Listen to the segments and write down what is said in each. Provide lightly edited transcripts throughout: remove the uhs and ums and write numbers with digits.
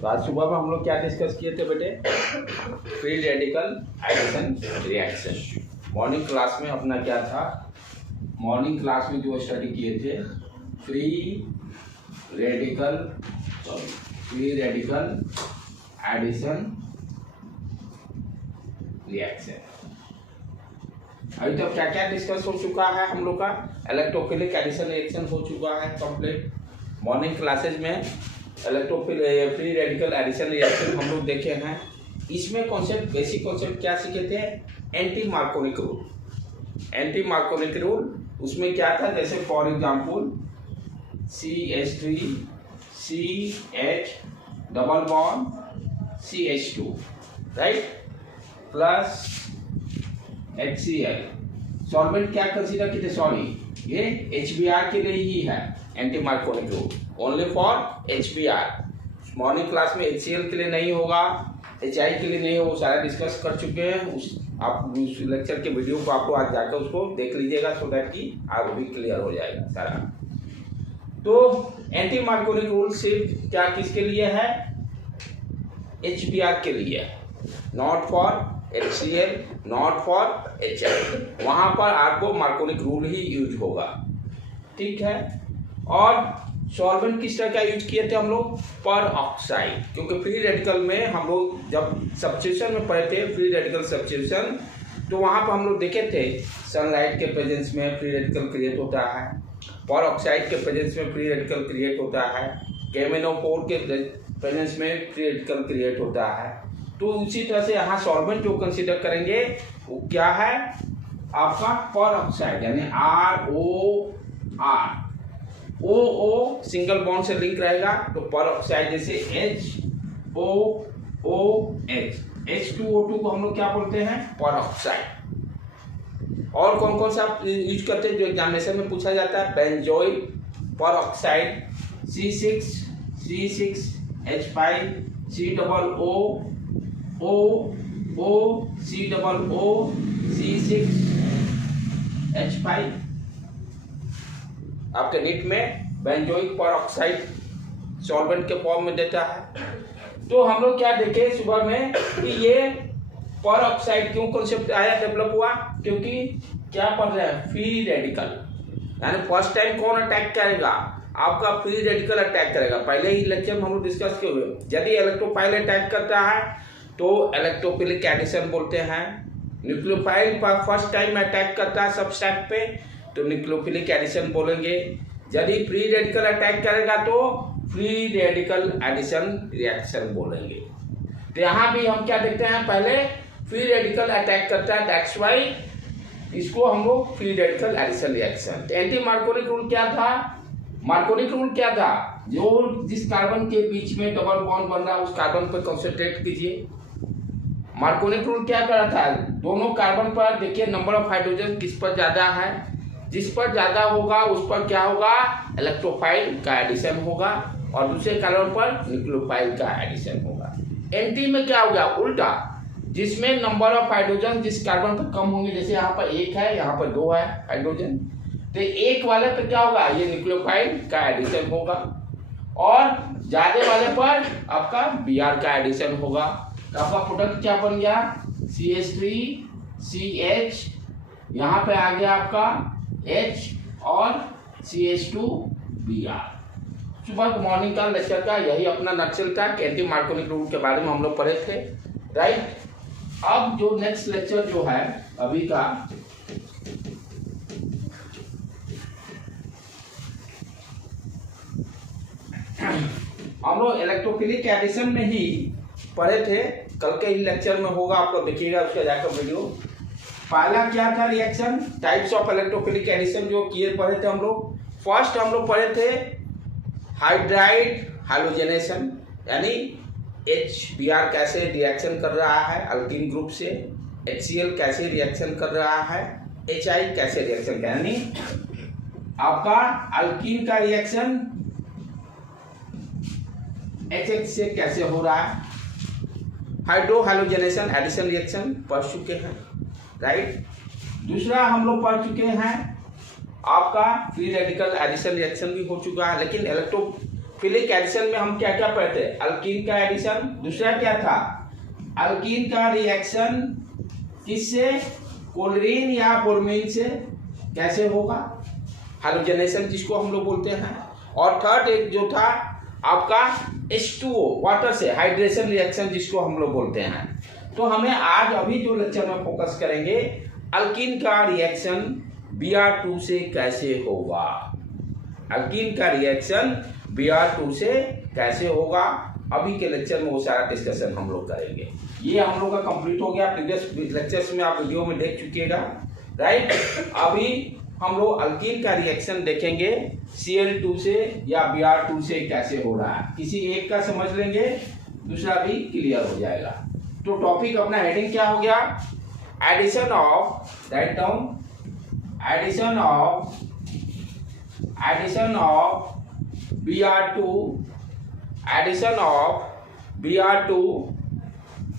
तो आज सुबह में हम लोग क्या डिस्कस किए थे बेटे? Free radical addition reaction. Morning class में अपना क्या था? मॉर्निंग क्लास में जो स्टडी किए थे फ्री रेडिकल एडिशन रिएक्शन। अभी तक क्या क्या डिस्कस हो चुका है हम लोग का? इलेक्ट्रोफिलिक एडिशन रिएक्शन हो चुका है कंप्लीट। मॉर्निंग क्लासेज में फ्री रेडिकल एडिशन रिएक्शन हम लोग देखे हैं। इसमें कॉन्सेप्ट, बेसिक कॉन्सेप्ट क्या सीखे थे? Anti Markovnikov rule. Anti Markovnikov rule उसमें क्या था? जैसे for example CH3 CH double bond CH2 right plus HCl। Solvent क्या कंसीडर किए थे? सॉरी, ये HBr के लिए ही है anti Markovnikov rule, only for HBr। Morning class में HCl के लिए नहीं होगा, HI के लिए नहीं होगा, सारा डिस्कस कर चुके हैं। आप उस लेक्चर के वीडियो को आपको आज जाकर उसको देख लीजिएगा, सो दैट कि आप भी क्लियर हो जाएगा सारा। तो एंटी मार्कोनिक रूल सिर्फ क्या किसके लिए है? HBr के लिए, not for HCl, not for HI। वहां पर आपको मार्कोनिक रूल ही यूज होगा, ठीक है। और सॉल्वेंट किस तरह का यूज किए थे हम लोग? पर ऑक्साइड, क्योंकि फ्री रेडिकल में हम लोग जब सब्स्टिट्यूशन में पढ़े थे, फ्री रेडिकल सब्स्टिट्यूशन, तो वहां पर हम लोग देखे थे सनलाइट के प्रेजेंस में फ्री रेडिकल क्रिएट होता है, पर ऑक्साइड के प्रेजेंस में फ्री रेडिकल क्रिएट होता है, केमिनोफोर के प्रेजेंस में फ्री रेडिकल क्रिएट होता है। तो उसी तरह से यहाँ सॉल्वेंट जो कंसीडर करेंगे वो क्या है? आपका पर ऑक्साइड, यानी ROR। OO सिंगल बॉन्ड से लिंक रहेगा, तो पर ऑक्साइड जैसे HOOH। H2O2 को हम लोग क्या बोलते हैं? पर ऑक्साइड। और कौन कौन सा यूज करते हैं जो एग्जामिनेशन में पूछा जाता है? बेंजोइल पर ऑक्साइड C6H5 COO C6H5। आपके नीट में बेंजोइक पर ऑक्साइड सॉल्वेंट के फॉर्म में देता है। तो हम लोग क्या देखे सुबह में कि ये पर ऑक्साइड क्यों कॉन्सेप्ट आया, डेवलप हुआ? क्योंकि क्या पढ़ रहे हैं? फ्री रेडिकल, यानी फर्स्ट टाइम कौन अटैक करेगा? आपका फ्री रेडिकल अटैक करेगा। पहले ही लेक्चर में हम लोग डिस्कस किए हुए, यदि इलेक्ट्रोफाइल अटैक करता है तो इलेक्ट्रोफिलिक एडिशन बोलते हैं। न्यूक्लियोफाइल पर फर्स्ट टाइम अटैक करता है सब्सट्रेट पे तो न्यूक्लियोफिलिक एडिशन बोलेंगे। यदि फ्री रेडिकल अटैक करेगा तो फ्री रेडिकल एडिशन रिएक्शन बोलेंगे। तो यहाँ भी हम क्या देखते हैं? पहले फ्री रेडिकल अटैक करता है, दैट्स व्हाई इसको हम लोग फ्री रेडिकल एडिशन रिएक्शन। तो एंटी मार्कोनिक रूल क्या था? मार्कोनिक रूल क्या था? जो जिस कार्बन के बीच में डबल बॉन्ड बन रहा है उस कार्बन पर कंसंट्रेट कीजिए। मार्कोनिक रूल क्या कर रहा था? दोनों कार्बन पर देखिए नंबर ऑफ हाइड्रोजन किस पर ज्यादा है, जिस पर ज्यादा होगा उस पर क्या होगा? इलेक्ट्रोफाइल का एडिशन होगा, और दूसरे कार्बन पर न्यूक्लियोफाइल का एडिशन होगा। एंटी में क्या होगा? उल्टा, जिसमें नंबर ऑफ हाइड्रोजन जिस कार्बन पर कम होंगे, जैसे यहाँ पर 1 है, यहाँ पर 2 है हाइड्रोजन, तो 1 वाले पे क्या होगा? ये न्यूक्लियोफाइल का एडिशन होगा, और ज्यादा वाले पर आपका Br का एडिशन होगा। तो आपका प्रोडक्ट क्या बन गया? CH3 CH, यहाँ पे आ गया आपका H और CH2 Br। सुबह मॉर्निंग का लेक्चर का यही अपना नक्शल था कि एंटी मार्कोनिक रूल के बारे में हम लोग पढ़े थे, राइट। अब जो नेक्स्ट लेक्चर जो है अभी का, हम लोग इलेक्ट्रोफिलिक एडिशन में ही पढ़े थे, कल के ही लेक्चर में होगा, आप लोग देखिएगा उसका जाकर वीडियो। पहला क्या था? Reaction types of electrophilic addition जो किए पढ़े थे हम लोग। फर्स्ट हम लोग पढ़े थे हाइड्राइड हाइलोजेनेशन, यानी HBr कैसे रिएक्शन कर रहा है अल्कीन ग्रुप से, HCl कैसे रिएक्शन कर रहा है, HI कैसे रिएक्शन कर, यानी आपका अल्कीन का रिएक्शन HH से कैसे हो रहा है। हाइड्रो हाइलोजेनेशन एडिशन रिएक्शन पढ़ चुके हैं, राइट। दूसरा हम लोग पढ़ चुके हैं आपका फ्री रेडिकल एडिशन रिएक्शन भी हो चुका है, लेकिन इलेक्ट्रोफिलिक एडिशन में हम क्या क्या पढ़ते हैं? अल्कीन का एडिशन, दूसरा क्या था? अल्कीन का रिएक्शन किससे? क्लोरीन या ब्रोमीन से कैसे होगा? हाइड्रोजनेशन जिसको हम लोग बोलते हैं। और थर्ड एक जो था आपका H2O वाटर से हाइड्रेशन रिएक्शन जिसको हम लोग बोलते हैं। तो हमें आज अभी जो लेक्चर में फोकस करेंगे अल्कीन का रिएक्शन Br2 से कैसे होगा। अल्कीन का रिएक्शन Br2 से कैसे होगा, अभी के लेक्चर में वो सारा डिस्कशन हम लोग करेंगे। ये हम लोग का कंप्लीट हो गया, प्रीवियस लेक्चर्स में आप वीडियो में देख चुकिएगा, राइट। अभी हम लोग अल्कीन का रिएक्शन देखेंगे Cl2 से या Br2 से कैसे हो रहा है। किसी एक का समझ लेंगे, दूसरा भी क्लियर हो जाएगा। तो टॉपिक अपना हेडिंग क्या हो गया? Addition of, write down, addition of Br2, addition of Br2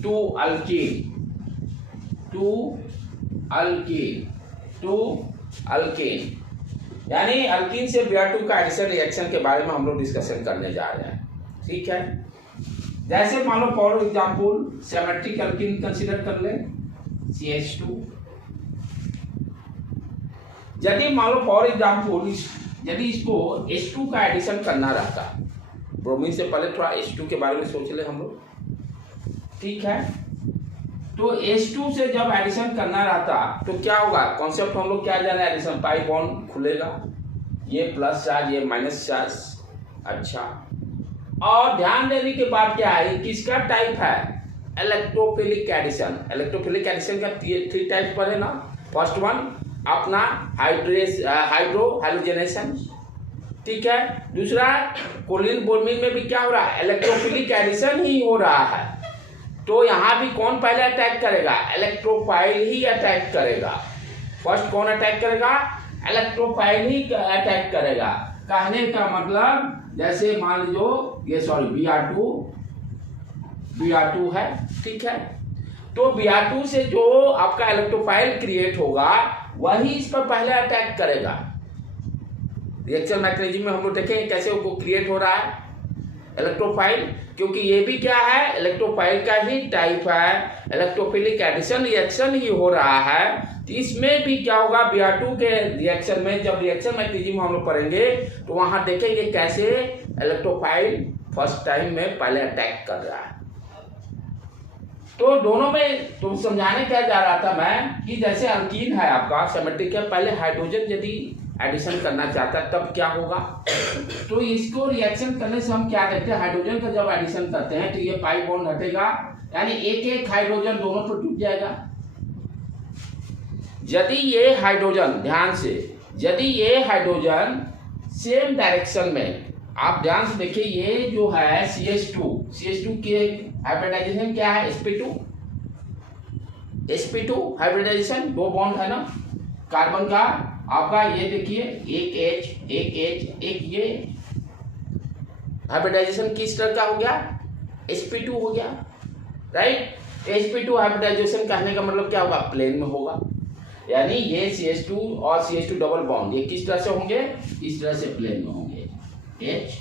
to alkene, यानी अल्कीन से Br2 का एडिशन रिएक्शन के बारे में हम लोग डिस्कशन करने जा रहे हैं, ठीक है। जैसे मान लो for example symmetric alkene consider कर ले CH2। यदि मान लो फॉर एग्जांपल यदि इसको H2 का एडिशन करना रहता, ब्रोमीन से पहले थोड़ा H2 के बारे में सोच ले हम लोग, ठीक है। तो H2 से जब एडिशन करना रहता तो क्या होगा? कॉन्सेप्ट हम लोग क्या जाना है? एडिशन पाई बॉन्ड खुलेगा, ये प्लस चार्ज ये माइनस चार्ज, अच्छा। और ध्यान देने के बाद क्या है, किसका टाइप है? Electrophilic addition. इलेक्ट्रोफिलिक एडिशन का 3 टाइप पढ़े ना। फर्स्ट वन अपना हाइड्रोजनेशन, ठीक है। दूसरा क्लोरीन ब्रोमीन में भी क्या हो रहा है? इलेक्ट्रोफिलिक एडिशन ही हो रहा है। तो यहाँ भी कौन पहले अटैक करेगा? इलेक्ट्रोफाइल ही अटैक करेगा। फर्स्ट कौन अटैक करेगा? इलेक्ट्रोफाइल ही अटैक करेगा। कहने का मतलब जैसे मान लीजिए ये Br2 है, ठीक है। तो Br2 से जो आपका इलेक्ट्रोफाइल क्रिएट होगा वही इस पर पहले अटैक करेगा। रिएक्शन मैकेनिज्म में हम लोग देखेंगे कैसे वो क्रिएट हो रहा है इलेक्ट्रोफाइल, क्योंकि ये भी क्या है? इलेक्ट्रोफाइल का ही टाइप है, इलेक्ट्रोफिलिक एडिशन रिएक्शन ही हो रहा है। तो इसमें भी क्या होगा? Br2 के रिएक्शन में जब रिएक्शन मैकेनिज्म हम लोग पढ़ेंगे तो वहां देखेंगे कैसे इलेक्ट्रोफाइल फर्स्ट टाइम में पहले अटैक कर रहा है। तो दोनों में तो समझाने क्या जा रहा था मैं कि जैसे अल्कीन है आपका सिमेट्रिक है, पहले हाइड्रोजन यदि एडिशन करना चाहता है तब क्या होगा? तो इसको रिएक्शन करने से हम क्या देखते हैं? हाइड्रोजन का जब एडिशन करते हैं तो ये पाई बॉन्ड हटेगा, यानी एक हाइड्रोजन दोनों पर टूट जाएगा। यदि ये हाइड्रोजन, ध्यान से, यदि ये हाइड्रोजन सेम डायरेक्शन में, आप ध्यान से देखिए, ये जो है CH2 के हाइब्रिडाइजेशन क्या है? sp2 हाइब्रिडाइजेशन, 2 बॉन्ड है ना कार्बन का आपका, ये देखिए एक H एक ये हाइब्रिडाइजेशन किस तरह का हो गया? sp2 हो गया, राइट। sp2 हाइब्रिडाइजेशन कहने का मतलब क्या होगा? प्लेन में होगा, यानी ये CH2 और CH2 डबल बॉन्ड ये किस तरह से होंगे? इस तरह से प्लेन में होंगे, H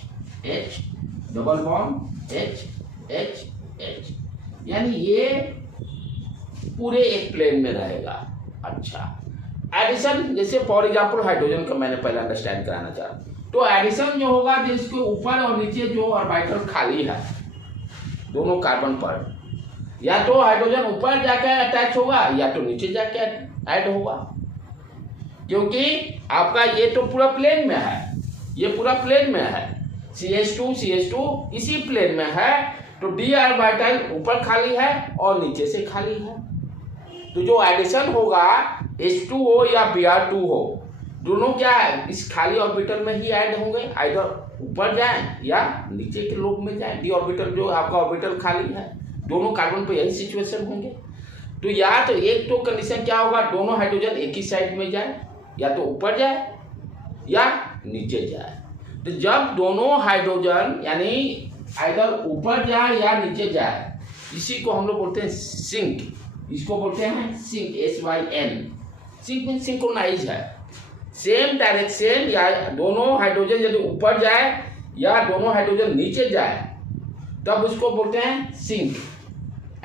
डबल बॉन्ड H, यानी ये पूरे एक प्लेन में रहेगा। अच्छा, एडिशन जैसे फॉर एग्जांपल हाइड्रोजन का मैंने पहले अंडरस्टैंड कराना चाहा, तो एडिशन जो होगा जिसके ऊपर और नीचे जो ऑर्बिटल खाली है दोनों कार्बन पर, या तो हाइड्रोजन ऊपर जाकर अटैच होगा या तो नीचे जाकर ऐड होगा, क्योंकि आपका ये तो पूरा प्लेन में है, ये पूरा प्लेन में है, CH2 इसी प्लेन में है। तो d ऑर्बिटल ऊपर खाली है और नीचे से खाली है। तो जो एडिशन होगा H2 हो या Br2 हो, दोनों क्या है? इस खाली ऑर्बिटल में ही ऐड होंगे, आइदर ऊपर जाएं या नीचे के लोब में जाएं। d ऑर्बिटल जो आपका ऑर्बिटल खाली है, दोनों कार्बन पे यही सिचुएशन होंगे। तो या तो एक तो कंडीशन क्या होगा? दोनों हाइड्रोजन एक ही साइड में जाए, या तो ऊपर जाए या नीचे जाए। तो जब दोनों हाइड्रोजन यानी आइदर ऊपर जाए या नीचे जाए, इसी को हम लोग बोलते हैं सिंक, इसको बोलते हैं सिंक, SYN। सिंक में सिंक्रोनाइज है, सेम डायरेक्शन, या दोनों हाइड्रोजन यदि ऊपर जाए या दोनों हाइड्रोजन नीचे जाए तब उसको बोलते हैं सिंक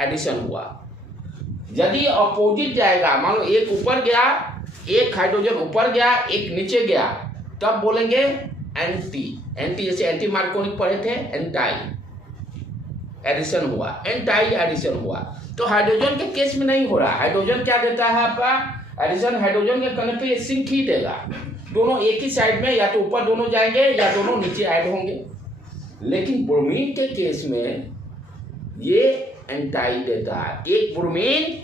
एडिशन हुआ। यदि अपोजिट जाएगा, मान लो एक ऊपर गया, एक हाइड्रोजन ऊपर गया, एक नीचे गया, तब बोलेंगे एंटी। एंटी जैसे एंटी मार्कोनिक पढ़े थे, एंटाई एडिशन हुआ, एंटाई एडिशन हुआ। तो हाइड्रोजन के केस में नहीं हो रहा। हाइड्रोजन क्या देता है आपका एडिशन, हाइड्रोजन के करने पे ये सिंक ही देगा। दोनों एक ही साइड में, या तो ऊपर दोनों जाएंगे या दोनों नीचे ऐड होंगे। लेकिन ब्रोमीन के केस में ये एंटाई देता है। एक ब्रोमीन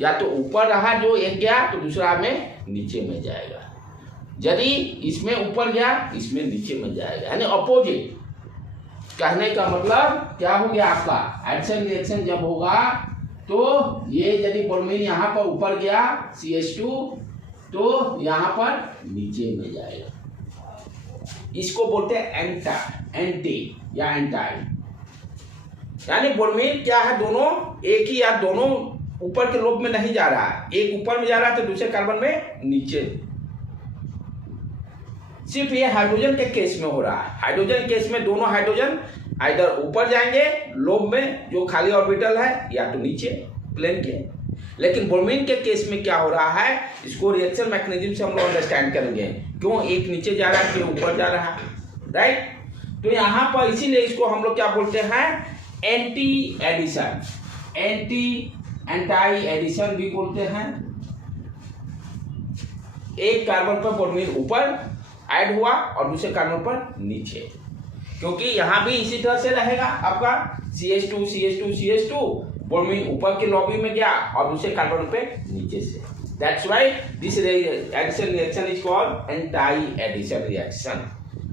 या तो ऊपर रहा, जो एक गया तो दूसरा में नीचे में जाएगा। यदि इसमें ऊपर गया, इसमें नीचे में जाएगा, यानी अपोजिट। कहने का मतलब क्या हो गया आपका, एडिशन रिएक्शन जब होगा तो ये यदि ब्रोमीन यहाँ पर ऊपर गया CH2 तो यहाँ पर नीचे में जाएगा। इसको बोलते हैं एंटी या एंटाई। यानी ब्रोमीन क्या है, दोनों एक ही या दोनों ऊपर के लोब में नहीं जा रहा है, एक ऊपर में जा रहा है तो दूसरे कार्बन में नीचे। सिर्फ ये हाइड्रोजन के केस में हो रहा है। हाइड्रोजन केस में दोनों हाइड्रोजन आइदर ऊपर जाएंगे लोब में जो खाली ऑर्बिटल है, या तो नीचे प्लेन के। लेकिन ब्रोमीन के केस में क्या हो रहा है, इसको रिएक्शन मैकेनिज्म से हम लोग अंडरस्टैंड करेंगे, क्यों एक नीचे जा रहा है क्यों ऊपर जा रहा है, राइट। तो यहाँ पर इसीलिए इसको हम लोग क्या बोलते हैं, एंटी एडिशन, एंटाई एडिशन भी बोलते हैं। एक कार्बन पर ब्रोमीन ऊपर ऐड हुआ और दूसरे कार्बन पर नीचे, क्योंकि यहां भी इसी तरह से रहेगा आपका CH2 ब्रोमीन ऊपर के लॉबी में गया और दूसरे कार्बन पे नीचे से। That's why this addition reaction is called anti addition reaction.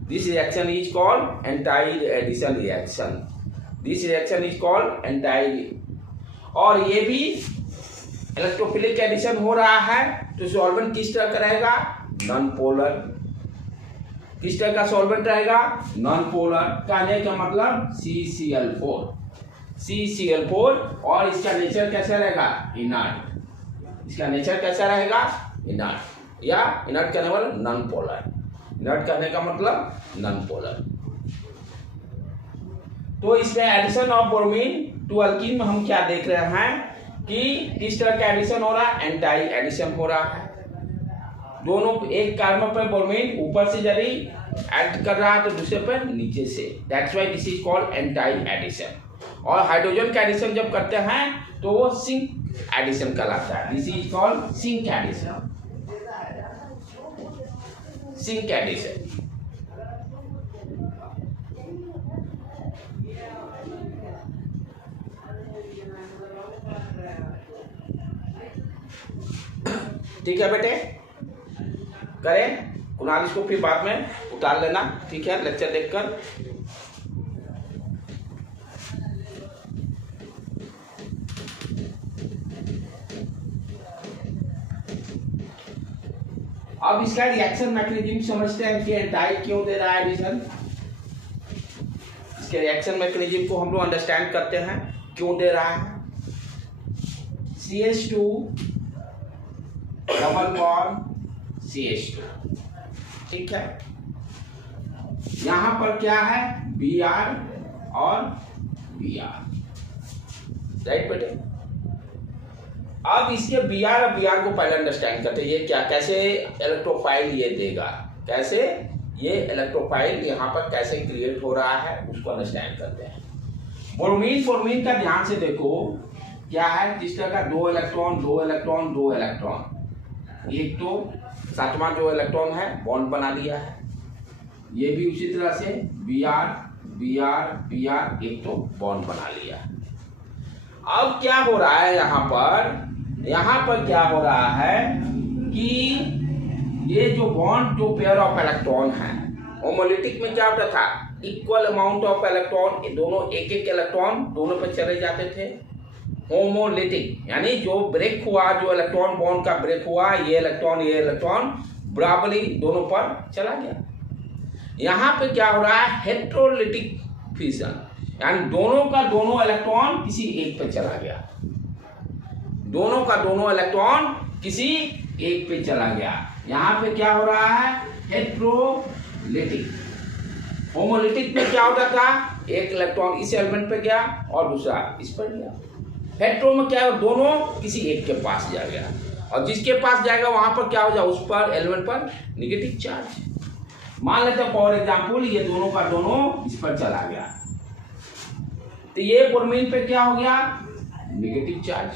This reaction is called anti addition reaction. This reaction is called anti. और ये भी इलेक्ट्रोफिलिक एडिशन हो रहा है तो सॉल्वेंट किस तरह का रहेगा, नॉन पोलर। किस तरह का सॉल्वेंट रहेगा, नॉन पोलर। कहने का मतलब CCl4 और इसका नेचर कैसा रहेगा, इनर्ट। इसका नेचर कैसा रहेगा, इनर्ट, या इनर्ट कहने वाला नॉन पोलर। इनर्ट कहने का मतलब नॉन पोलर। तो इसमें addition of bromine to alkene में हम क्या देख रहे हैं कि किस तरह का एडिशन हो रहा है, एंटाई एडिशन हो रहा है। दोनों एक कार्बन पर ब्रोमीन ऊपर से यदि ऐड कर रहा है तो दूसरे पर नीचे से। That's why this is called anti addition. और हाइड्रोजन का एडिशन जब करते हैं तो वो सिंक एडिशन कहलाता है। This is called syn addition, syn addition. ठीक है बेटे, करें कुणाल, इसको फिर बाद में उतार लेना, ठीक है, लेक्चर देखकर। अब इसका रिएक्शन मैकेनिज्म समझते हैं कि एंटाई क्यों दे रहा है एडिशन। इसके रिएक्शन मैकेनिज्म को हम लोग अंडरस्टैंड करते हैं, क्यों दे रहा है। CH2 डबल बॉन्ड CH2, ठीक है। यहां पर क्या है, Br और Br, राइट बेटे। अब इसके Br और Br को पहले अंडरस्टैंड करते हैं, ये क्या, कैसे इलेक्ट्रोफाइल ये देगा, कैसे ये इलेक्ट्रोफाइल यहाँ पर कैसे क्रिएट हो रहा है उसको अंडरस्टैंड करते हैं। ब्रोमीन का ध्यान से देखो क्या है, जिस तरह का दो इलेक्ट्रॉन, एक तो सातवां जो इलेक्ट्रॉन है बॉन्ड बना दिया है। ये भी उसी तरह से Br एक तो बॉन्ड बना लिया। अब क्या हो रहा है यहाँ पर क्या हो रहा है कि ये जो बॉन्ड, जो पेयर ऑफ इलेक्ट्रॉन है, होमोलिटिक में क्या होता था, इक्वल अमाउंट ऑफ इलेक्ट्रॉन, दोनों एक इलेक्ट्रॉन दोनों पर चले जाते थे। होमोलिटिक यानी जो ब्रेक हुआ, जो इलेक्ट्रॉन बॉन्ड का ब्रेक हुआ, ये इलेक्ट्रॉन बराबरी दोनों पर चला गया। यहाँ पे क्या हो रहा है, हेटेरोलिटिक फिशन, यानी दोनों का दोनों इलेक्ट्रॉन किसी एक पे चला गया। दोनों का दोनों इलेक्ट्रॉन किसी एक पे चला गया। यहाँ पे क्या हो रहा है, हेटेरोलिटिक। होमोलिटिक में क्या होता था, एक इलेक्ट्रॉन इस एलिमेंट पे गया और दूसरा इस पर गया। हेटेरो में क्या है, दोनों किसी एक के पास जा गया और जिसके पास जाएगा वहां पर क्या हो जाए, उस पर एलिमेंट पर नेगेटिव चार्ज। मान लेते हैं फॉर एग्जांपल ये दोनों का दोनों इस पर चला गया, तो ये ब्रोमीन पे क्या हो गया, नेगेटिव चार्ज।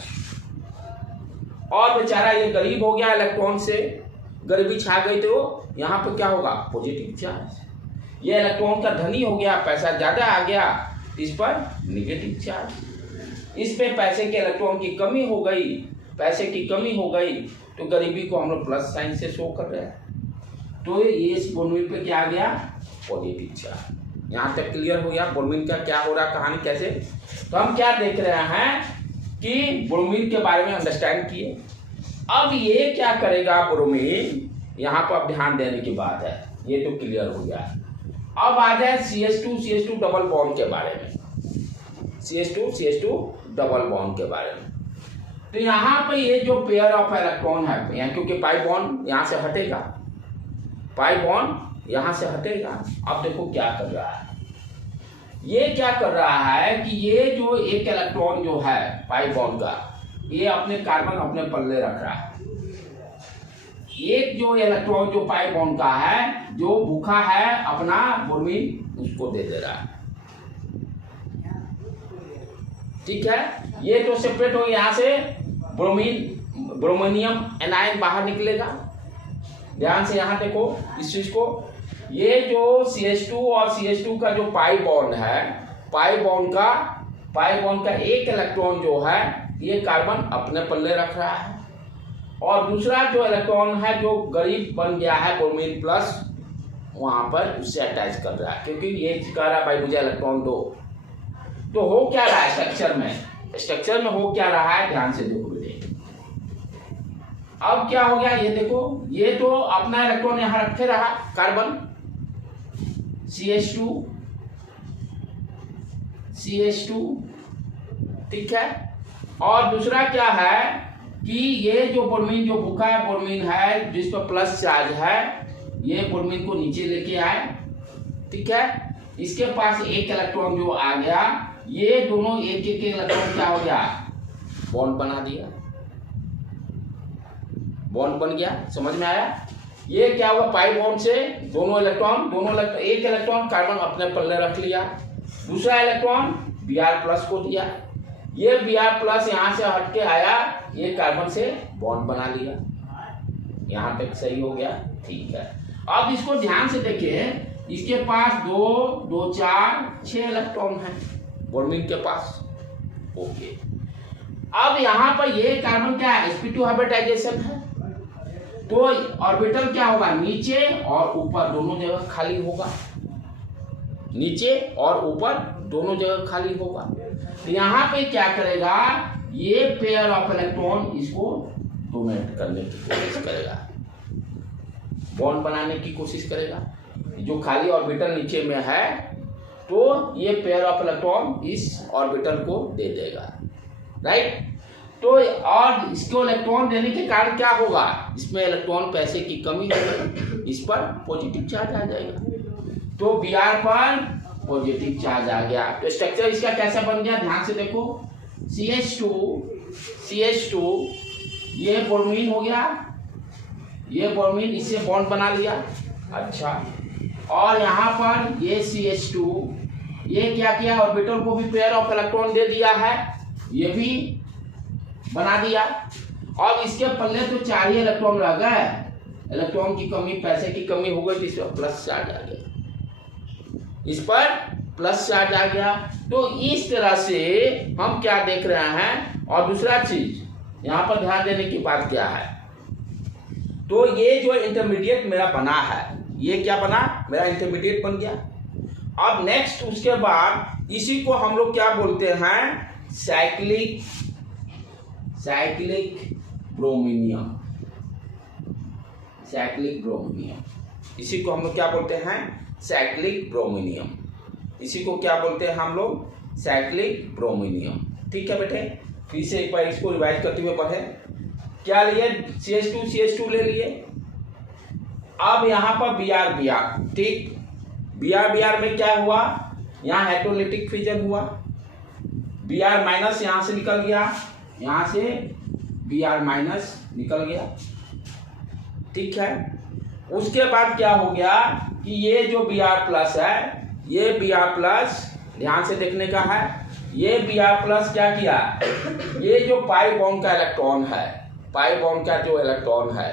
और बेचारा ये गरीब हो गया, इलेक्ट्रॉन से गरीबी छा गई, तो यहाँ पर क्या होगा, पॉजिटिव चार्ज। ये इलेक्ट्रॉन का धनी हो गया, पैसा ज्यादा आ गया, इस पर नेगेटिव चार्ज। इस पे पैसे के इलेक्ट्रॉन की कमी हो गई, पैसे की कमी हो गई, तो गरीबी को हम लोग प्लस साइन से शो कर रहे हैं। तो ये इस ब्रोमीन पे क्या आ गया, पॉजिटिव चार्ज। यहाँ तक क्लियर हो गया ब्रोमीन का क्या हो रहा, कहानी कैसे। तो हम क्या देख रहे हैं कि ब्रोमीन के बारे में अंडरस्टैंड किए। अब ये क्या करेगा ब्रोमीन, यहाँ पर अब ध्यान देने की बात है, ये तो क्लियर हो गया। अब आ जाए CH2 डबल बॉन्ड के बारे में, CH2 डबल बॉन्ड के बारे में। तो यहाँ पे ये जो पेयर ऑफ इलेक्ट्रॉन है, यहाँ क्योंकि पाई बॉन्ड यहाँ से हटेगा, पाई बॉन्ड यहाँ से हटेगा। अब देखो क्या कर रहा है, ये क्या कर रहा है कि ये जो एक इलेक्ट्रॉन जो है पाई बॉन्ड का, ये अपने कार्बन अपने पल्ले रख रहा है। एक जो इलेक्ट्रॉन जो पाई बॉन्ड का है, जो भूखा है अपना ब्रोमीन, उसको दे दे रहा है। ठीक है, ये तो सेपरेट हो, यहाँ से ब्रोमोनियम एनायन बाहर निकलेगा। ध्यान से यहाँ देखो इस चीज को, ये जो CH2 और CH2 का जो पाई बॉन्ड है, पाई बॉन्ड का एक इलेक्ट्रॉन जो है ये कार्बन अपने पल्ले रख रहा है, और दूसरा जो इलेक्ट्रॉन है जो गरीब बन गया है ब्रोमीन प्लस, वहां पर उससे अटैच कर रहा है, क्योंकि ये कह रहा है भाई मुझे इलेक्ट्रॉन दो। तो हो क्या रहा है स्ट्रक्चर में हो क्या रहा है, ध्यान से देखो बेटे। अब क्या हो गया, ये देखो, ये तो अपना इलेक्ट्रॉन यहां रखे रहा कार्बन CH2, ठीक है। और दूसरा क्या है कि ये जो ब्रोमीन जो भूखा है ब्रोमीन है, जिस पर प्लस चार्ज है, ये ब्रोमीन को नीचे लेके आए, ठीक है। इसके पास एक इलेक्ट्रॉन जो आ गया, ये दोनों एक एक इलेक्ट्रॉन क्या हो गया, बॉन्ड बना दिया, बॉन्ड बन गया। समझ में आया, ये क्या हुआ, पाई बॉन्ड से दोनों इलेक्ट्रॉन एक इलेक्ट्रॉन कार्बन अपने पल्ले रख लिया, दूसरा इलेक्ट्रॉन Br+ को दिया, ये Br+ यहां से हट के आया, ये कार्बन से बॉन्ड बना लिया। यहां तक सही हो गया, ठीक है। अब इसको ध्यान से देखिए, इसके पास 2, 4, 6 इलेक्ट्रॉन है ब्रोमीन के पास, ओके। अब यहाँ पर ये कार्बन क्या है, sp2 हाइब्रिडाइजेशन है, तो ऑर्बिटल क्या होगा, नीचे और ऊपर दोनों जगह खाली होगा, नीचे और ऊपर दोनों जगह खाली होगा। तो यहाँ पे क्या करेगा, ये पेयर ऑफ इलेक्ट्रॉन इसको डोनेट करने की कोशिश करेगा, बॉन्ड बनाने की कोशिश करेगा। जो खाली ऑर्बिटल नीचे में है, तो ये पेयर ऑफ इलेक्ट्रॉन इस ऑर्बिटल को दे देगा, राइट। तो और इसको इलेक्ट्रॉन देने के कारण क्या होगा, इसमें इलेक्ट्रॉन पैसे की कमी होगी, इस पर पॉजिटिव चार्ज आ जाएगा, तो Br पर पॉजिटिव चार्ज आ गया। तो स्ट्रक्चर इसका कैसा बन गया, ध्यान से देखो, CH2 ये ब्रोमीन हो गया, ये ब्रोमीन इससे बॉन्ड बना लिया, अच्छा। और यहाँ पर ये CH2 ये क्या किया, ऑर्बिटल को भी पेयर ऑफ इलेक्ट्रॉन दे दिया है, ये भी बना दिया। और इसके पल्ले तो 4 ही इलेक्ट्रॉन रह गए, इलेक्ट्रॉन की कमी, पैसे की कमी हो गई, तो इस पर प्लस चार्ज आ गया, इस पर प्लस चार्ज आ गया। तो इस तरह से हम क्या देख रहे हैं। और दूसरा चीज यहाँ पर ध्यान देने की बात क्या है, तो ये जो इंटरमीडिएट मेरा बना है, ये क्या बना, मेरा इंटरमीडिएट बन गया। अब नेक्स्ट उसके बाद इसी को हम लोग क्या बोलते हैं, साइक्लिक ब्रोमीनियम, साइक्लिक ब्रोमीनियम, इसी को हम लोग क्या बोलते हैं, साइक्लिक ब्रोमीनियम, इसी को क्या बोलते हैं हम लोग, साइक्लिक ब्रोमीनियम। ठीक है बेटे, फिर से एक बार इसको रिवाइज करते हुए पढ़े। क्या लिए, CH2 ले लिए। अब यहाँ पर Br, ठीक, Br में क्या हुआ, यहाँ हाइड्रोलिटिक फिजन हुआ, Br माइनस यहाँ से निकल गया, यहाँ से Br माइनस निकल गया, ठीक है। उसके बाद क्या हो गया कि ये जो Br प्लस है, ये Br प्लस ध्यान से देखने का है, ये Br प्लस क्या किया, ये जो पाई बॉन्ड का इलेक्ट्रॉन है, पाई बॉन्ड का जो इलेक्ट्रॉन है,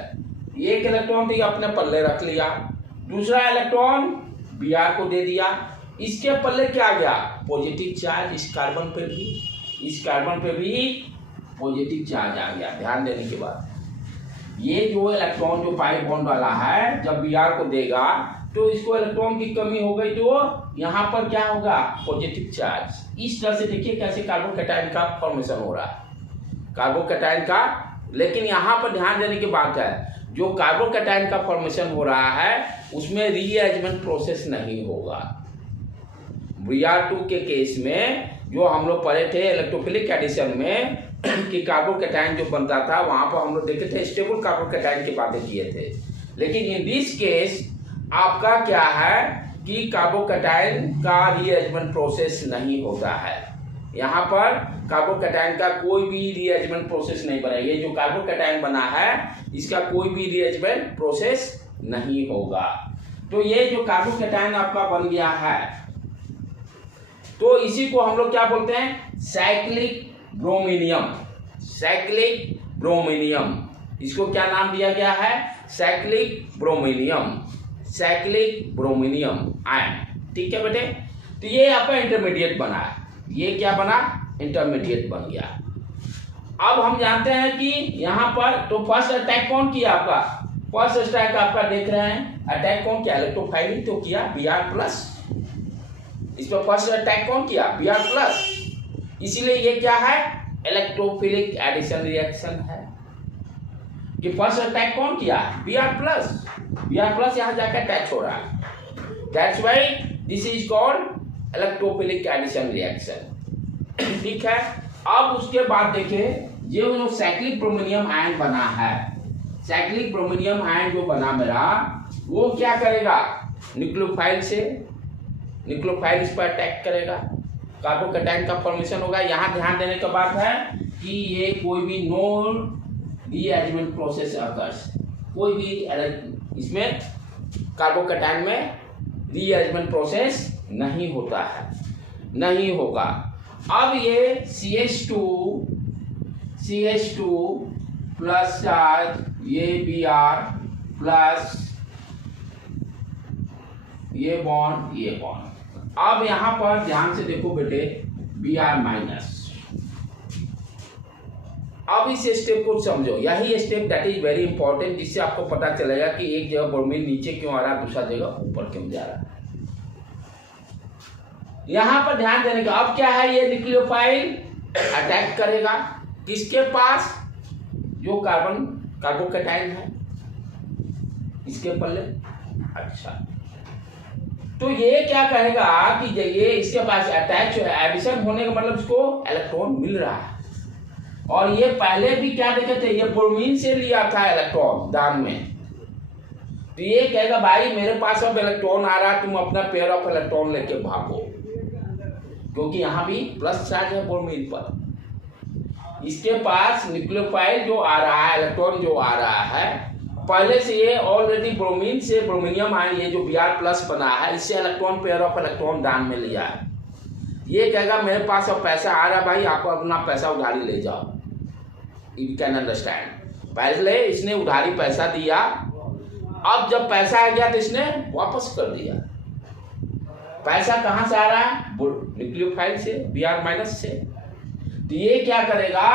एक इलेक्ट्रॉन तो ये अपने पल्ले रख लिया, दूसरा इलेक्ट्रॉन Br को दे दिया, इसके पल्ले क्या गया, पॉजिटिव चार्ज, इस कार्बन पे भी पॉजिटिव चार्ज आ गया। ध्यान देने के बाद ये जो इलेक्ट्रॉन जो पाई बॉन्ड वाला है जब Br को देगा तो इसको इलेक्ट्रॉन की कमी हो गई तो यहाँ पर क्या होगा, पॉजिटिव चार्ज। इस तरह से देखिए कैसे कार्बोकैटायन का फॉर्मेशन हो रहा है, कार्बोकैटायन का। लेकिन यहाँ पर ध्यान देने की बात है, जो कार्बोकैटायन का फॉर्मेशन हो रहा है उसमें रीअरेंजमेंट प्रोसेस नहीं होगा। Br2 के केस में जो हम लोग पढ़े थे इलेक्ट्रोफिलिक एडिशन में कि कार्बोकैटायन जो बनता था, वहां पर हम लोग देखे थे स्टेबल कार्बोकैटायन की बातें किए थे। लेकिन इन दिस केस आपका क्या है कि कार्बोकैटायन का रीअरेंजमेंट प्रोसेस नहीं होता है। यहाँ पर कार्बोकैटायन का कोई भी रीअरेंजमेंट प्रोसेस नहीं बना। ये जो कार्बोकैटायन बना है इसका कोई भी रीअरेंजमेंट प्रोसेस नहीं होगा। तो ये जो कार्बोकैटायन आपका बन गया है, तो इसी को हम लोग क्या बोलते हैं, साइक्लिक ब्रोमीनियम। साइक्लिक ब्रोमीनियम, इसको क्या नाम दिया गया है, साइक्लिक ब्रोमीनियम, साइक्लिक ब्रोमीनियम आयन। ठीक है बेटे, तो ये आपका इंटरमीडिएट बना, ये क्या बना, इंटरमीडिएट बन गया। अब हम जानते हैं कि यहाँ पर तो फर्स्ट अटैक कौन किया आपका, फर्स्ट अटैक आपका देख रहे हैं, अटैक कौन किया, इलेक्ट्रोफाइलिंग तो किया Br प्लस, इस पर फर्स्ट अटैक कौन किया, Br प्लस। इसीलिए ये क्या है, इलेक्ट्रोफिलिक एडिशन रिएक्शन है कि फर्स्ट अटैक कौन किया, Br प्लस। Br प्लस यहाँ जाकर अटैच हो रहा है, that's why this is called electrophilic addition reaction. ठीक है। अब उसके बाद देखिए ये जो साइक्लिक ब्रोमीनियम आयन बना है, साइक्लिक ब्रोमीनियम आयन जो बना मेरा, वो क्या करेगा, न्यूक्लियोफाइल से, न्यूक्लियोफाइल इस पर अटैक करेगा, कार्बोकैटायन का फॉर्मेशन होगा। यहाँ ध्यान देने का बात है कि ये कोई भी नो रीअरेंजमेंट प्रोसेस अकर्स, कोई भी इसमें कार्बोकैटायन में रीअरेंजमेंट प्रोसेस नहीं होता है, नहीं होगा। अब ये CH2 प्लस चार्ज, ये Br प्लस, ये बॉन्ड, ये बॉन्ड। अब यहां पर ध्यान से देखो बेटे, Br माइनस। अब इस स्टेप को समझो, यही step that is very important, जिससे आपको पता चलेगा कि एक जगह ब्रोमीन नीचे क्यों आ रहा है, दूसरा जगह ऊपर क्यों जा रहा है। यहां पर ध्यान देने का, अब क्या है, ये न्यूक्लियोफाइल अटैक करेगा किसके पास, जो कार्बोकैटायन है, इसके पल्ले। अच्छा, तो ये क्या कहेगा कि ये इसके पास अटैच एडिशन होने का मतलब इसको इलेक्ट्रॉन मिल रहा है। और ये पहले भी क्या देखे थे, ये ब्रोमीन से लिया था इलेक्ट्रॉन दान में। तो ये कहेगा भाई मेरे पास अब इलेक्ट्रॉन आ रहा है, तुम अपना पेयर ऑफ इलेक्ट्रॉन लेके भागो, क्योंकि यहाँ भी प्लस चार्ज है ब्रोमीन पर। इसके पास न्यूक्लियोफाइल जो आ रहा है, इलेक्ट्रॉन जो आ रहा है, पहले से ये ऑलरेडी ब्रोमीन से ब्रोमीनियम आयन, ये जो Br प्लस बना है, इससे इलेक्ट्रॉन पेयर ऑफ इलेक्ट्रॉन दान में लिया है। ये कहेगा मेरे पास अब पैसा आ रहा है भाई, आपको अपना पैसा उधारी ले जाओ। यू कैन अंडरस्टैंड, पहले इसने उधारी पैसा दिया, अब जब पैसा आ गया तो इसने वापस कर दिया। पैसा कहाँ से आ रहा है, न्यूक्लियोफाइल से, Br माइनस से। तो ये क्या करेगा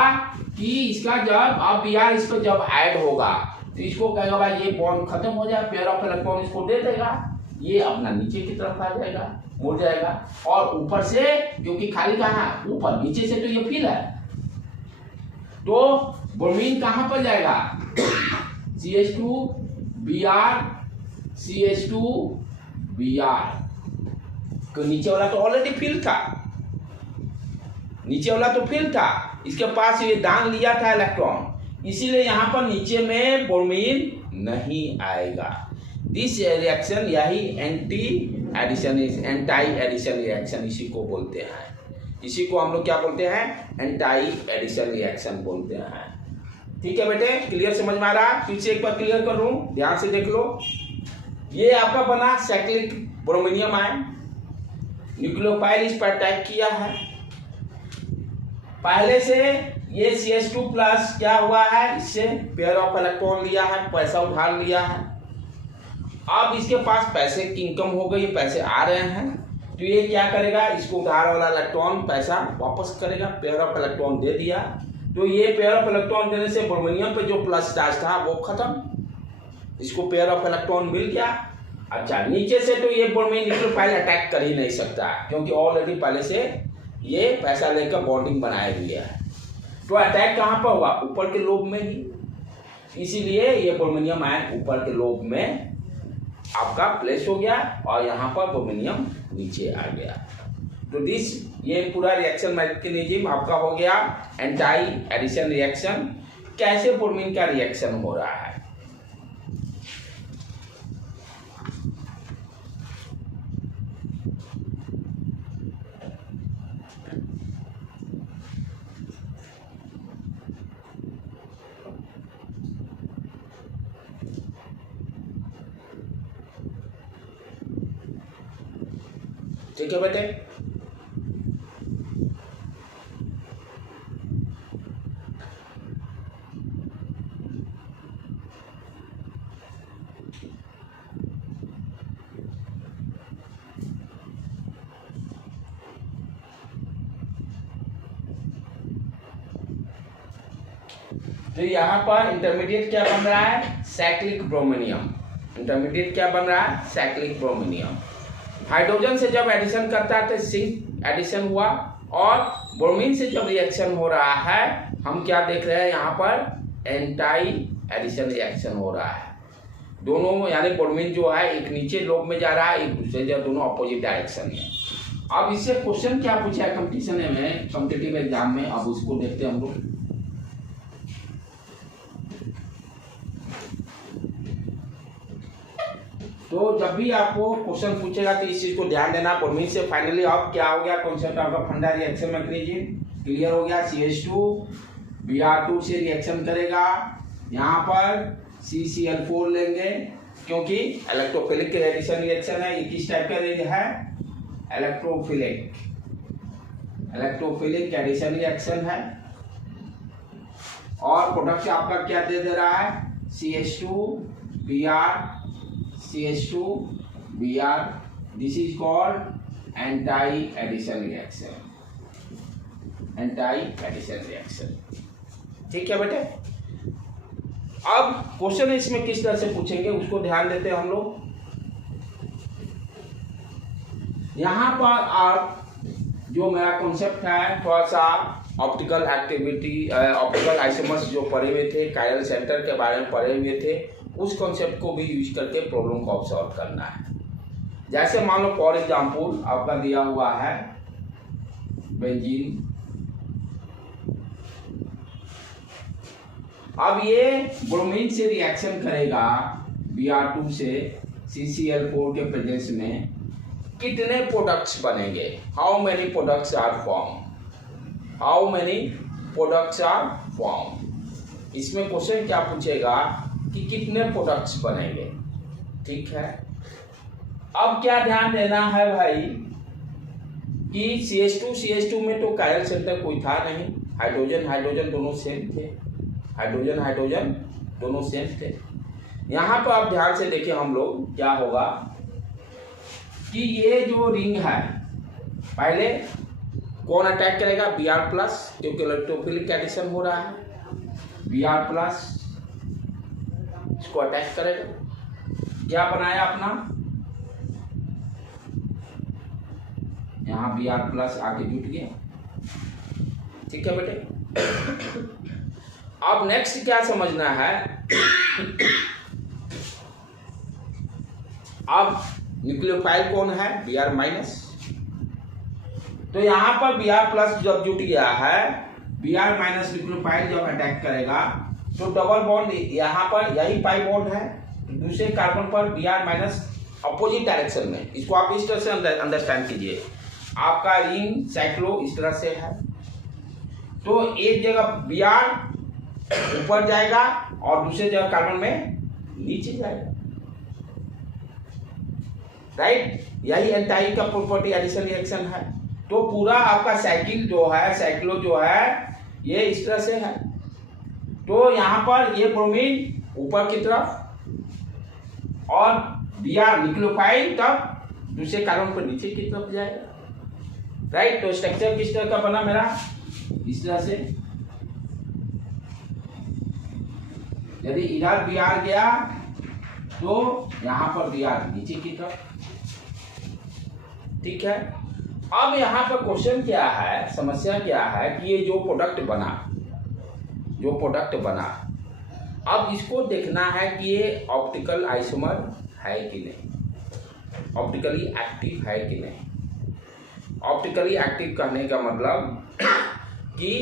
कि इसका जब अब Br इस पर जब ऐड होगा तो इसको कहेगा भाई ये बॉन्ड खत्म हो जाए, पेयर ऑफ इलेक्ट्रॉन इसको दे देगा, ये अपना नीचे की तरफ आ जाएगा, मुड़ जाएगा। और ऊपर से क्योंकि खाली कहाँ है, ऊपर, नीचे से तो ये फिल है, तो ब्रोमीन कहाँ पर जाएगा, CH2 Br, CH2 Br, तो नीचे वाला तो ऑलरेडी फिल था, नीचे वाला तो फिल था, इसके पास ये दान लिया था इलेक्ट्रॉन, इसीलिए यहाँ पर नीचे में ब्रोमीन नहीं आएगा। दिस रिएक्शन यही एंटी एडिशन रिएक्शन इसी को बोलते हैं। इसी को हम लोग क्या बोलते हैं? एंटी एडिशन रिएक्शन बोलते हैं। ठीक है बेटे, क्लियर समझ में आ रहा? फिर से एक बार क्लियर कर लूं, ध्यान से देख लो। ये आपका बना साइक्लिक ब्रोमीनियम आयन, न्यूक्लियोफाइल इस पर अटैक किया है। पहले से ये CH2 प्लस क्या हुआ है, इससे पेयर ऑफ इलेक्ट्रॉन लिया है, पैसा उधार लिया है। अब इसके पास पैसे की इनकम हो गई, पैसे आ रहे हैं, तो ये क्या करेगा, इसको उधार वाला इलेक्ट्रॉन पैसा वापस करेगा। पेयर ऑफ इलेक्ट्रॉन दे दिया, तो ये पेयर ऑफ इलेक्ट्रॉन देने से ब्रोमीनियम पे जो प्लस चार्ज था वो खत्म, इसको पेयर ऑफ इलेक्ट्रॉन मिल गया। अच्छा, नीचे से तो ये ब्रोमीन न्यूक्लियोफाइल अटैक कर ही नहीं सकता, क्योंकि ऑलरेडी पहले से ये पैसा लेकर बॉन्डिंग बनाया गया है। तो अटैक कहाँ पर हुआ? ऊपर के लोब में ही। इसीलिए ये ब्रोमीनियम आयन ऊपर के लोब में आपका प्लेस हो गया और यहाँ पर ब्रोमीनियम नीचे आ गया। तो ये पूरा रिएक्शन मैकेनिज्म आपका हो गया एंटी एडिशन रिएक्शन। कैसे ब्रोमीन का रिएक्शन हो रहा है? ठीक है बेटे, तो यहाँ पर इंटरमीडिएट क्या बन रहा है? साइक्लिक ब्रोमीनियम। इंटरमीडिएट क्या बन रहा है? साइक्लिक ब्रोमीनियम। हाइड्रोजन से जब एडिशन करता है तो सिंक एडिशन हुआ, और ब्रोमीन से जब रिएक्शन हो रहा है हम क्या देख रहे हैं यहाँ पर? एंटी एडिशन रिएक्शन हो रहा है। दोनों यानी ब्रोमीन जो है एक नीचे लोब में जा रहा है, एक दूसरे जो दोनों अपोजिट डायरेक्शन में। अब इससे क्वेश्चन क्या पूछा है कंपटीशन में, कॉम्पिटिटिव एग्जाम में, अब उसको देखते हैं हम लोग। तो जब भी आपको क्वेश्चन पूछेगा तो इस चीज को ध्यान देना। ब्रोमीन से फाइनली अब क्या हो गया? कॉन्सेप्ट आपका फंडा रिएक्शन मैकेनिज्म क्लियर हो गया। CH2 Br2 से रिएक्शन करेगा, यहाँ पर CCl4 लेंगे, क्योंकि इलेक्ट्रोफिलिक एडिशन रिएक्शन है। ये किस टाइप का है? इलेक्ट्रोफिलिक एडिशन रिएक्शन है। और प्रोडक्ट आपका क्या दे रहा है? CH2 Br, this is called anti-addition reaction। Anti-addition reaction, ठीक है बेटे। अब क्वेश्चन इसमें किस तरह से पूछेंगे उसको ध्यान देते हैं हम लोग। यहाँ पर आप जो मेरा कॉन्सेप्ट है, थोड़ा सा ऑप्टिकल एक्टिविटी, ऑप्टिकल आइसोमर्स जो पढ़े हुए थे, कायरल सेंटर के बारे में पढ़े हुए थे, उस कॉन्सेप्ट को भी यूज करके प्रॉब्लम को ऑब्जर्व करना है। जैसे मान लो फॉर एग्जांपल आपका दिया हुआ है बेंजीन। अब ये ब्रोमीन से रिएक्शन करेगा Br2 से CCl4 के प्रेजेंस में, कितने प्रोडक्ट्स बनेंगे? How many products are form. इसमें क्वेश्चन क्या पूछेगा कि कितने प्रोडक्ट्स बनेंगे, ठीक है। अब क्या ध्यान देना है भाई कि CH2 में तो कायरल सेंटर कोई था नहीं, हाइड्रोजन दोनों सेम थे, हाइड्रोजन दोनों सेम थे। यहाँ पर आप ध्यान से देखिए हम लोग क्या होगा कि ये जो रिंग है पहले कौन अटैक करेगा? Br+, क्योंकि इलेक्ट्रोफिलिक एडिशन हो रहा है। Br+ इसको अटैक करेगा, क्या बनाया अपना? यहाँ Br+ आके जुट गया, ठीक है बेटे। अब नेक्स्ट क्या समझना है, अब न्यूक्लियोफाइल कौन है? Br-। तो यहाँ पर Br+ जब जुट गया है, Br- न्यूक्लियोफाइल जब अटैक करेगा तो डबल बॉन्ड यहाँ पर, यही पाई बॉन्ड है, दूसरे कार्बन पर Br माइनस अपोजिट डायरेक्शन में। इसको आप इस तरह से अंडरस्टैंड कीजिए। आपका रिंग साइक्लो इस तरह से है, तो एक जगह Br ऊपर जाएगा और दूसरे जगह कार्बन में नीचे जाएगा, राइट। यही एल्टाइल का प्रॉपर्टी एडिशन रिएक्शन है। तो पूरा आपका साइकिल जो है, साइक्लो जो है, ये इस तरह से है। तो यहाँ पर ये ब्रोमीन ऊपर की तरफ और Br न्यूक्लियोफाइल तब दूसरे कार्बन पर नीचे की तरफ जाएगा, राइट। तो स्ट्रक्चर किस तरह का बना मेरा, इस तरह से। यदि इधर Br गया तो यहाँ पर Br नीचे की तरफ, ठीक है। अब यहाँ पर क्वेश्चन क्या है, समस्या क्या है कि ये जो प्रोडक्ट बना, अब इसको देखना है कि ये ऑप्टिकल आइसोमर है कि नहीं, ऑप्टिकली एक्टिव है कि नहीं। ऑप्टिकली एक्टिव कहने का मतलब कि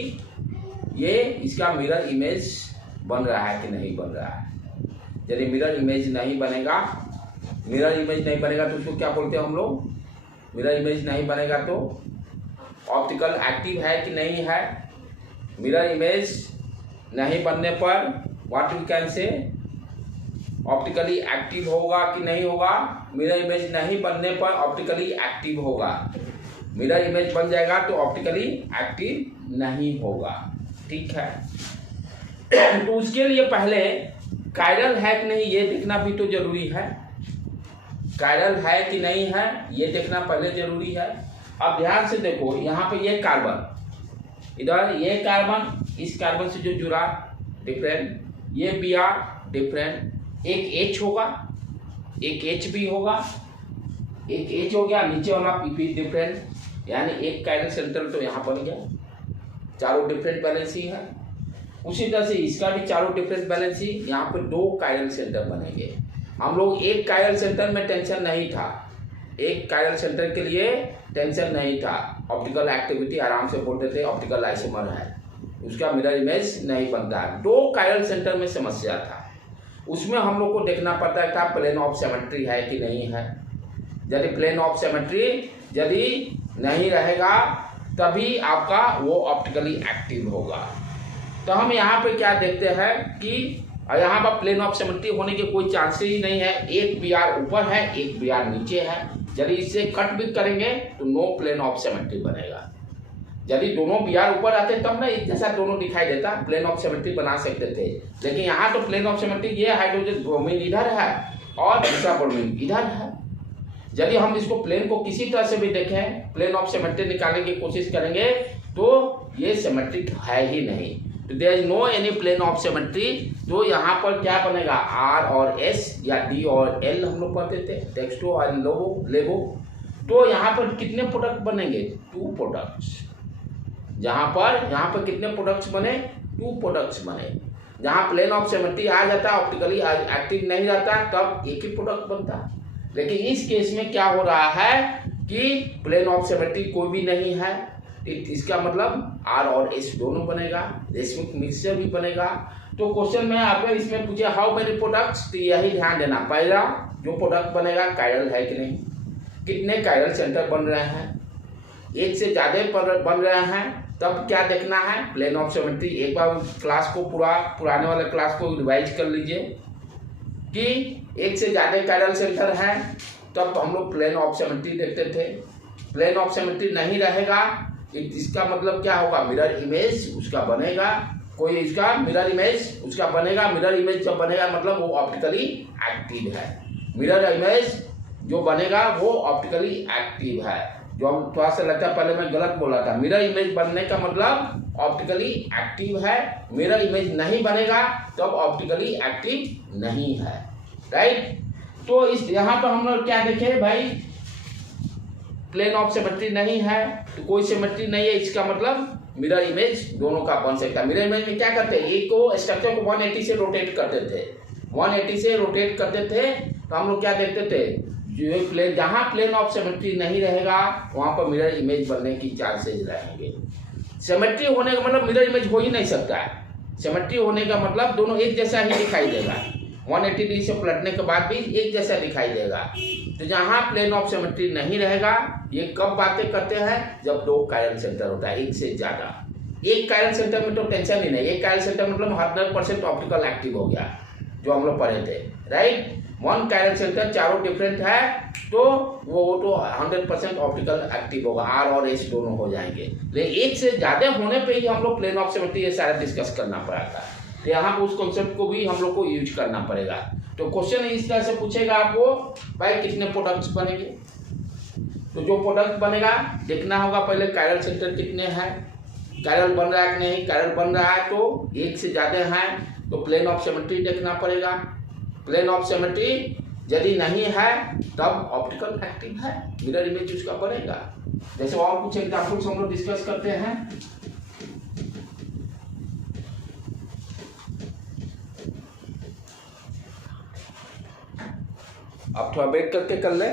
ये इसका मिरर इमेज बन रहा है कि नहीं बन रहा है। यदि मिरर इमेज नहीं बनेगा तो उसको क्या बोलते हैं हम लोग, मिरर इमेज नहीं बनेगा तो ऑप्टिकल एक्टिव है कि नहीं है। मिरर इमेज नहीं बनने पर what we can say, optically active होगा कि नहीं होगा। मिरर इमेज नहीं बनने पर ऑप्टिकली एक्टिव होगा, मिरर इमेज बन जाएगा तो ऑप्टिकली एक्टिव नहीं होगा, ठीक है। तो उसके लिए पहले कायरल है कि नहीं ये देखना भी तो जरूरी है, कायरल है कि नहीं है ये देखना पहले जरूरी है। अब ध्यान से देखो, यहाँ पे ये कार्बन, इधर ये कार्बन इस कार्बन से जो जुड़ा डिफरेंट, ये Br डिफरेंट, एक H होगा, एक H भी होगा, एक H हो गया, नीचे वाला PP डिफरेंट, यानी एक कायरल सेंटर तो यहाँ बन गया, चारों डिफरेंट बैलेंस ही है। उसी तरह से इसका भी चारों डिफरेंट बैलेंस ही, यहाँ पे दो कायरल सेंटर बनेंगे। हम लोग एक कायरल सेंटर में टेंशन नहीं था, एक कायरल सेंटर के लिए टेंशन नहीं था, ऑप्टिकल एक्टिविटी आराम से बोलते थे, ऑप्टिकल आइसोमर है, उसका मिरर इमेज नहीं बनता। दो कायरल सेंटर में समस्या था, उसमें हम लोग को देखना पड़ता था प्लेन ऑफ सिमेट्री है कि नहीं है। यदि प्लेन ऑफ सिमेट्री यदि नहीं रहेगा तभी आपका वो ऑप्टिकली एक्टिव होगा। तो हम यहाँ पे क्या देखते हैं कि यहाँ पर प्लेन ऑफ सिमेट्री होने के कोई चांस ही नहीं है। एक Br ऊपर है, एक Br नीचे है। यदि इससे कट भी करेंगे तो नो प्लेन ऑफ सिमेट्री बनेगा। यदि दोनों Br ऊपर आते तब ना एक जैसा दोनों दिखाई देता, प्लेन ऑफ सिमेट्री बना सकते थे। लेकिन यहाँ तो प्लेन ऑफ सिमेट्री ये हाइड्रोजन ब्रोमीन इधर है और दूसरा ब्रोमीन इधर है। यदि हम इसको प्लेन को किसी तरह से भी देखें, प्लेन ऑफ सिमेट्री निकालने की कोशिश करेंगे तो ये सिमेट्रिक है ही नहीं। तो there is no any plane of symmetry. तो यहाँ पर क्या बनेगा, R और S या D और L हम लोग पढ़ते थे, टेक्सटो और लेबो। तो यहाँ पर कितने प्रोडक्ट बनेंगे, 2 प्रोडक्ट्स। यहाँ पर कितने प्रोडक्ट्स बने, 2 प्रोडक्ट्स बने। जहाँ प्लेन ऑफ सिमेट्री आ जाता, ऑप्टिकली एक्टिव नहीं रहता, तब एक ही प्रोडक्ट बनता। लेकिन इस केस में क्या हो रहा है कि प्लेन ऑफ सिमेट्री कोई भी नहीं है, इसका मतलब R और S दोनों बनेगा, रेशमिक मिक्सचर भी बनेगा। तो क्वेश्चन में अगर इसमें पूछे हाउ मेनी प्रोडक्ट्स, तो यही ध्यान देना, पहला जो प्रोडक्ट बनेगा कायरल है कि नहीं, कितने कायरल सेंटर बन रहे हैं, एक से ज़्यादा बन रहे हैं, तब क्या देखना है, प्लेन ऑफ सिमेट्री। एक बार क्लास को पुराने वाले क्लास को रिवाइज कर लीजिए कि एक से ज़्यादा कायरल सेंटर है तब हम लोग प्लेन ऑफ सिमेट्री देखते थे। प्लेन ऑफ सिमेट्री नहीं रहेगा, इसका मतलब क्या होगा, मिरर इमेज उसका बनेगा, कोई इसका मिरर इमेज उसका बनेगा। मिरर इमेज जब बनेगा मतलब वो ऑप्टिकली एक्टिव है। मिरर इमेज जो बनेगा वो ऑप्टिकली एक्टिव है। जो हम थोड़ा सा लगता है पहले मैं गलत बोला था, मिरर इमेज बनने का मतलब ऑप्टिकली एक्टिव है, मिरर इमेज नहीं बनेगा तब ऑप्टिकली एक्टिव नहीं है, राइट। तो इस यहाँ पर हम लोग क्या देखे भाई, प्लेन ऑफ सिमेट्री नहीं है, तो कोई सिमेट्री नहीं है, इसका मतलब मिरर इमेज दोनों का बन सकता है। मिरर इमेज में क्या करते हैं, एक को स्ट्रक्चर को 180 से रोटेट करते थे, 180 से रोटेट करते थे, तो हम लोग क्या देखते थे, जो प्लेन जहाँ प्लेन ऑफ सिमेट्री नहीं रहेगा वहाँ पर मिरर इमेज बनने की चांसेस रहेंगे। सिमेट्री होने का मतलब मिरर इमेज हो ही नहीं सकता है, सिमेट्री होने का मतलब दोनों एक जैसा ही दिखाई देगा। 180 डिग्री से पलटने के बाद भी एक जैसा दिखाई देगा। तो जहाँ प्लेन ऑफ सिमेट्री नहीं रहेगा, ये कब बातें करते हैं, जब दो कायरल सेंटर होता है, एक से ज्यादा। एक कायरल सेंटर में तो टेंशन ही नहीं, एक कायरल सेंटर मतलब 100% ऑप्टिकल एक्टिव हो गया, जो हम लोग पढ़े थे, राइट। वन कायरल सेंटर चारों डिफरेंट है तो वो तो 100% ऑप्टिकल एक्टिव होगा, आर और एस दोनों हो जाएंगे। लेकिन एक से ज्यादा होने पे ही हम लोग प्लेन ऑफ सिमेट्री ये सारा डिस्कस करना पड़ता है। तो यहाँ पर उस कॉन्सेप्ट को भी हम लोग को यूज करना पड़ेगा। तो क्वेश्चन इस तरह से पूछेगा आपको, भाई कितने प्रोडक्ट्स बनेंगे। तो जो प्रोडक्ट बनेगा देखना होगा पहले कायरल सेंटर कितने हैं, कायरल बन रहा है कि नहीं। कायरल बन रहा है तो एक से ज्यादा है तो प्लेन ऑफ सिमेट्री देखना पड़ेगा। प्लेन ऑफ सिमेट्री यदि नहीं है तब ऑप्टिकल एक्टिव है, मिरर इमेज उसका बनेगा। जैसे और कुछ एग्जाम्पल्स हम लोग डिस्कस करते हैं। अब थोड़ा वेट करके कर ले।